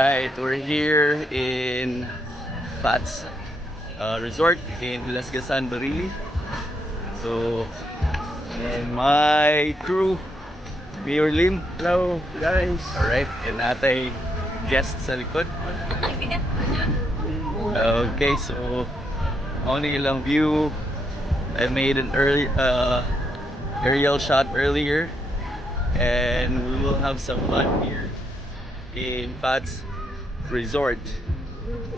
Alright, we're here in Pats Resort in Lasgasan, Barili. So, and my crew, Mayor Lim. Hello, guys. Alright, and atay guest sa likod. Okay, so only ilang view. I made an early aerial shot earlier, and we will have some fun here in Pats Resort.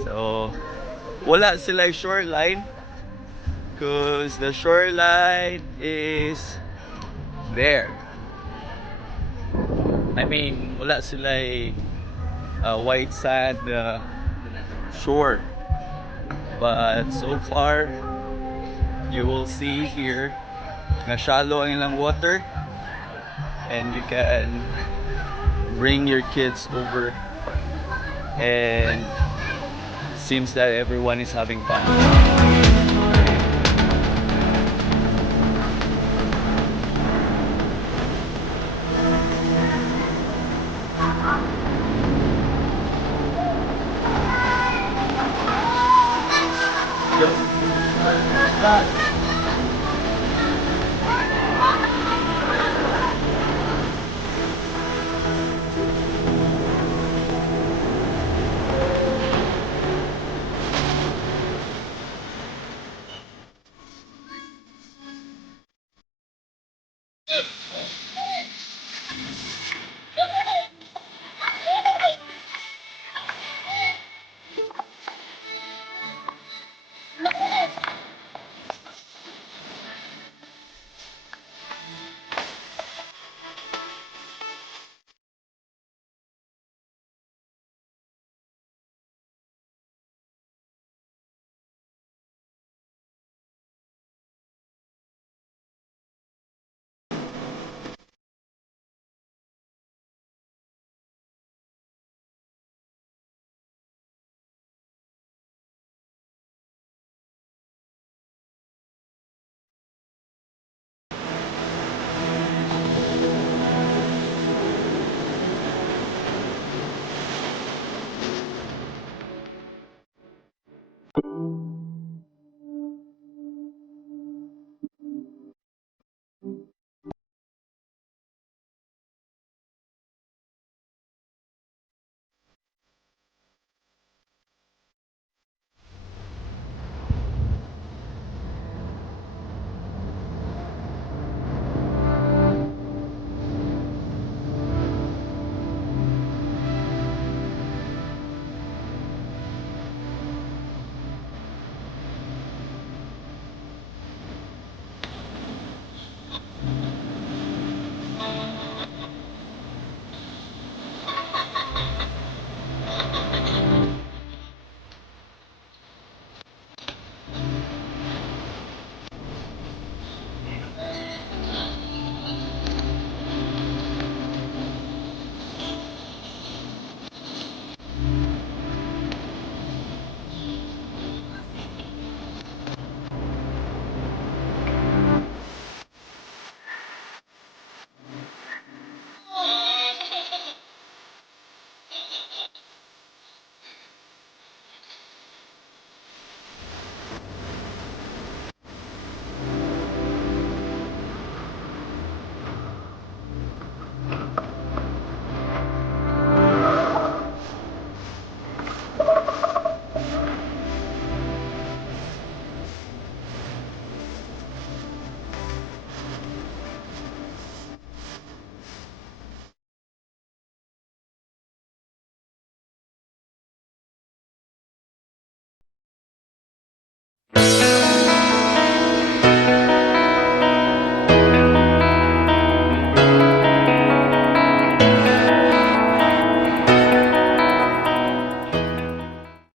So, wala sila shoreline because the shoreline is there. I mean, wala sila white sand shore. But so far, you will see here na shallow ang ilang water, and you can bring your kids over, and seems that everyone is having fun.